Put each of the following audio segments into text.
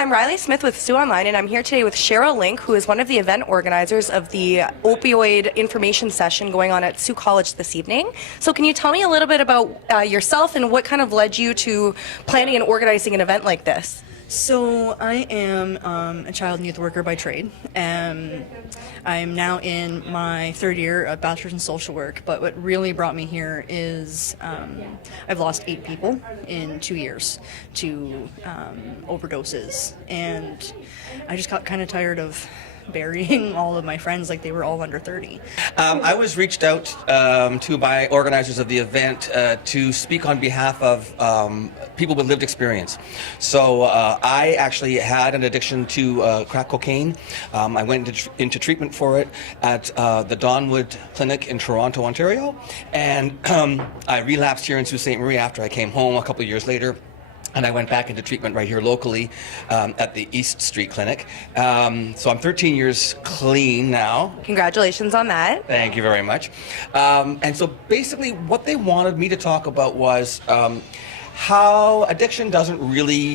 I'm Riley Smith with Sioux Online, and I'm here today with Cheryl Link, who is one of the event organizers of the opioid information session going on at Sioux College this evening. So can you tell me a little bit about yourself and what kind of led you to planning and organizing an event like this? So I am a child and youth worker by trade. I'm now in my third year of Bachelor's in Social Work, but what really brought me here is I've lost 8 people in 2 years to overdoses, and I just got kind of tired of burying all of my friends like they were all under 30. I was reached out to by organizers of the event to speak on behalf of people with lived experience. So I actually had an addiction to crack cocaine. I went into treatment for it at the Donwood Clinic in Toronto, Ontario, and I relapsed here in Sault Ste. Marie after I came home a couple of years later. And I went back into treatment right here locally at the East Street Clinic. So I'm 13 years clean now. Congratulations on that. Thank you very much. And so basically what they wanted me to talk about was how addiction doesn't really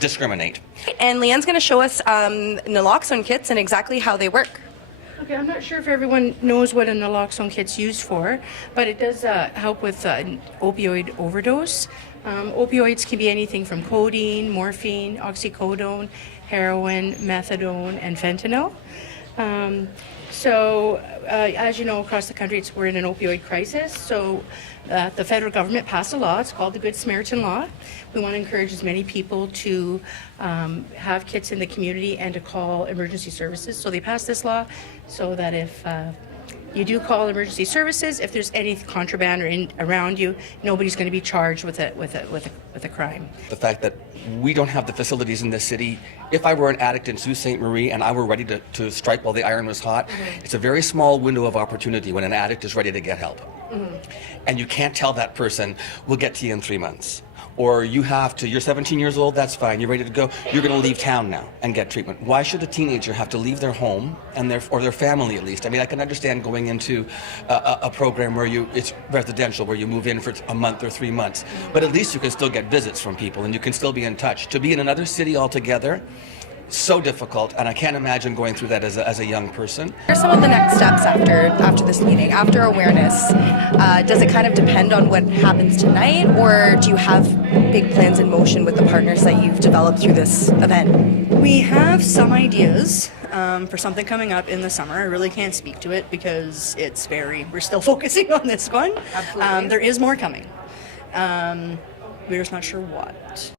discriminate. And Leanne's going to show us naloxone kits and exactly how they work. Okay, I'm not sure if everyone knows what a naloxone kit's used for, but it does help with opioid overdose. Opioids can be anything from codeine, morphine, oxycodone, heroin, methadone, and fentanyl. As you know, across the country, we're in an opioid crisis. So the federal government passed a law. It's called the Good Samaritan Law. We want to encourage as many people to have kits in the community and to call emergency services. So they passed this law so that if you do call emergency services, if there's any contraband or around you, nobody's going to be charged with a crime. The fact that we don't have the facilities in this city. If I were an addict in Sault Ste. Marie and I were ready to strike while the iron was hot, it's a very small window of opportunity when an addict is ready to get help. And you can't tell that person, we'll get to you in 3 months. Or you're 17 years old, that's fine, you're ready to go, you're going to leave town now and get treatment. Why should a teenager have to leave their home and their family at least? I mean, I can understand going into a program where it's residential, where you move in for a month or 3 months, but at least you can still get visits from people and you can still be in touch. To be in another city altogether, so difficult, and I can't imagine going through that as a young person. What are some of the next steps after this meeting, after awareness? Does it kind of depend on what happens tonight, or do you have big plans in motion with the partners that you've developed through this event? We have some ideas for something coming up in the summer. I really can't speak to it because we're still focusing on this one. Absolutely. There is more coming. We're just not sure what.